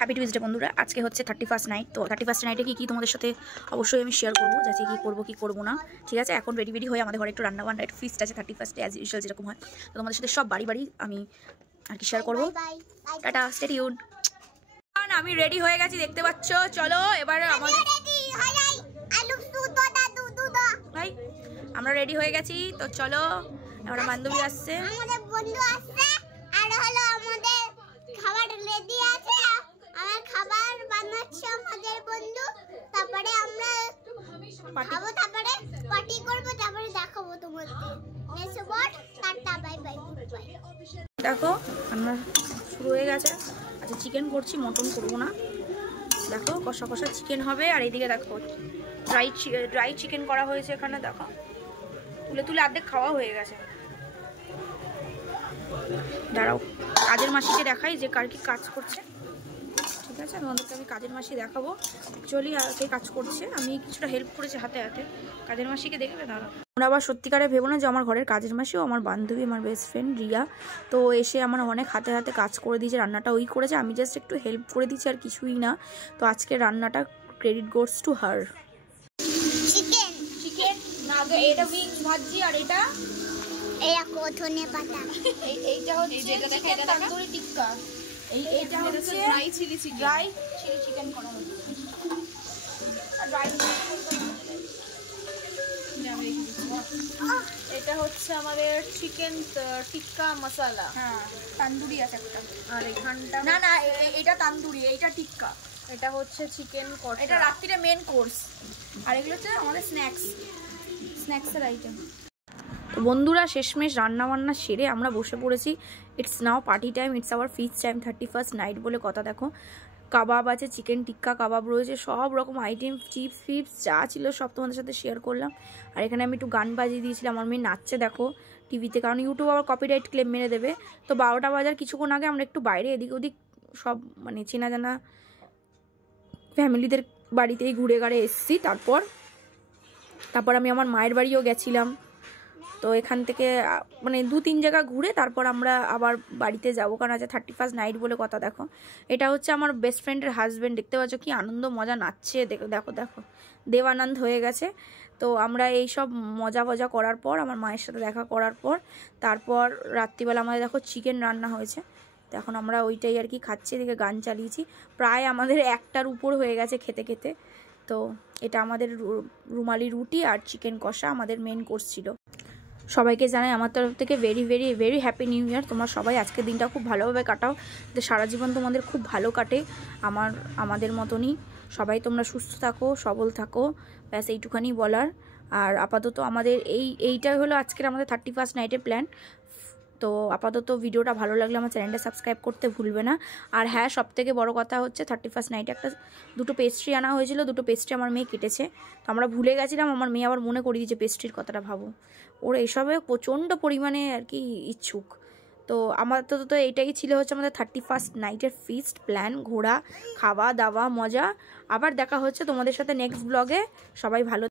Happy Tuesday বন্ধুরা। আজকে হচ্ছে 31st নাইট। তো 31st নাইটে কি তোমাদের সাথে অবশ্যই আমি শেয়ার করবো, যাতে কি করবো না। ঠিক আছে, এখন রেডি হয়ে আমাদের ঘরে একটু রান্নাবান্না, একটু ফিস্ট আছে 31স্টে অ্যাজ ইউজুয়াল যেরকম হয়। তো তোমাদের সাথে সব বাড়ি আমি আর কি শেয়ার করবো। Tata, stay tuned. আমি রেডি হয়ে গেছি, দেখতে পাচ্ছ। চলো এবার আমাদের ভাই আমরা রেডি হয়ে গেছি। তো চলো, আমরা বান্ধবী আসছে, আমাদের বন্ধু আসছে, আর হলো আমাদের খাবার রেডি আছে। আমার খাবার বানাচ্ছে আমাদের বন্ধু। তারপরে আমরা খাবো, তারপরে পার্টি করব, তারপরে দেখাবো তোমাদের। Next word, tata, bye bye, goodbye. দেখো রান্না শুরু হয়ে গেছে। আচ্ছা, চিকেন করছি, মটন করবো না। দেখো কষা কষা চিকেন হবে। আর এইদিকে দেখো ড্রাই চিকেন করা হয়েছে এখানে। দেখো তুলে অর্ধেক খাওয়া হয়ে গেছে। দাঁড়াও, কাজের মাসিকে দেখাই যে কার কি কাজ করছে। ঠিক আছে, তোমাদেরকে আমি কাজের মাসি দেখাবো। অ্যাকচুয়ালি আর কে কাজ করছে, আমি কিছুটা হেল্প করেছি হাতে হাতে। কাজের মাসিকে দেখবে দাঁড়া। আমরা আবার সত্যিকারে ভেবো না যে আমার ঘরের কাজের মাসিও আমার বান্ধবী, আমার বেস্ট ফ্রেন্ড রিয়া। তো এসে আমার অনেক হাতে হাতে কাজ করে দিয়েছে। রান্নাটা ওই করেছে, আমি জাস্ট একটু হেল্প করে দিচ্ছি, আর কিছুই না। তো আজকে রান্নাটা credit goes to her. Chicken না, এটা উইংস ভাজি, আর এটা ধনে পাতা। এইটা হচ্ছে চিকেন তন্দুরি টিক্কা। এইটা হচ্ছে ড্রাই চিলি চিকেন করা হচ্ছে। এটা হচ্ছে আমাদের চিকেন টিক্কা মশলা। হ্যাঁ, তান্দুরি আছে একটা। আর এখানটা না এটা তান্দুরি, এইটা টিক্কা। এটা হচ্ছে চিকেন কষা। এটা রাত্রিরে মেন কোর্স। আর এগুলো হচ্ছে আমাদের স্ন্যাক্সের আইটেম। তো বন্ধুরা, শেষমেশ রান্নাবান্না সেরে আমরা বসে পড়েছি। It's now party time, it's our feast time. 31st night বলে কথা। দেখো কাবাব আছে, চিকেন টিক্কা কাবাব রয়েছে, সব রকম আইটেম, চিপস ফিপস যা ছিল সব তোমাদের সাথে শেয়ার করলাম। আর এখানে আমি একটু গান বাজিয়ে দিয়েছিলাম। আমার মেয়ে নাচছে দেখো টিভিতে, কারণ ইউটিউব আবার কপিরাইট ক্লেম মেরে দেবে। তো 12টা বাজার কিছুক্ষণ আগে আমরা একটু বাইরে এদিক ওদিক সব মানে চেনা জানা ফ্যামিলিদের বাড়িতেই ঘুরে এসেছি। তারপর আমি আমার মায়ের বাড়িও গেছিলাম। তো এখান থেকে মানে 2-3 জায়গা ঘুরে তারপর আমরা আবার বাড়িতে যাবো, কারণ আছে 31st নাইট বলে কথা। দেখো এটা হচ্ছে আমার বেস্ট ফ্রেন্ডের হাজব্যান্ড, দেখতে পাচ্ছ কি আনন্দ মজা নাচছে। দেখো দেবানন্দ হয়ে গেছে। তো আমরা এই সব মজা করার পর, আমার মায়ের সাথে দেখা করার পর, তারপর রাত্রিবেলা আমাদের দেখো চিকেন রান্না হয়েছে। তো এখন আমরা ওইটাই আর কি খাচ্ছি, এদিকে গান চালিয়েছি। প্রায় আমাদের 1টার উপর হয়ে গেছে খেতে। তো এটা আমাদের রুমালি রুটি আর চিকেন কষা আমাদের মেন কোর্স ছিল। সবাইকে জানাই আমার তরফ থেকে ভেরি হ্যাপি নিউ ইয়ার। তোমরা সবাই আজকের দিনটা খুব ভালোভাবে কাটাও, যে সারা জীবন তোমাদের খুব ভালো কাটে আমাদের মতনই। সবাই তোমরা সুস্থ থাকো, সবল থাকো, ব্যাস এইটুখানি বলার। আর আপাতত আমাদের এইটাই হলো আজকের আমাদের 31st নাইটের প্ল্যান। তো আপাতত ভিডিওটা ভালো লাগলে আমার চ্যানেলটা সাবস্ক্রাইব করতে ভুলবে না। আর হ্যাঁ, সবথেকে বড় কথা হচ্ছে 31st নাইটে দুটো পেস্ট্রি আনা হয়েছিল। দুটো পেস্ট্রি আমার মেয়ে কেটেছে। তো আমরা ভুলে গেছিলাম, আমার মেয়ে আবার মনে করিয়ে দিয়েছে পেস্ট্রির কথাটা। ভাবো, ওরা এসবে প্রচণ্ড পরিমাণে আর কি ইচ্ছুক। তো আমার তো এইটাই ছিল হচ্ছে আমাদের 31st নাইটের ফিস্ট প্ল্যান। ঘোরা, খাওয়া দাওয়া, মজা। আবার দেখা হচ্ছে তোমাদের সাথে নেক্সট ব্লগে। সবাই ভালো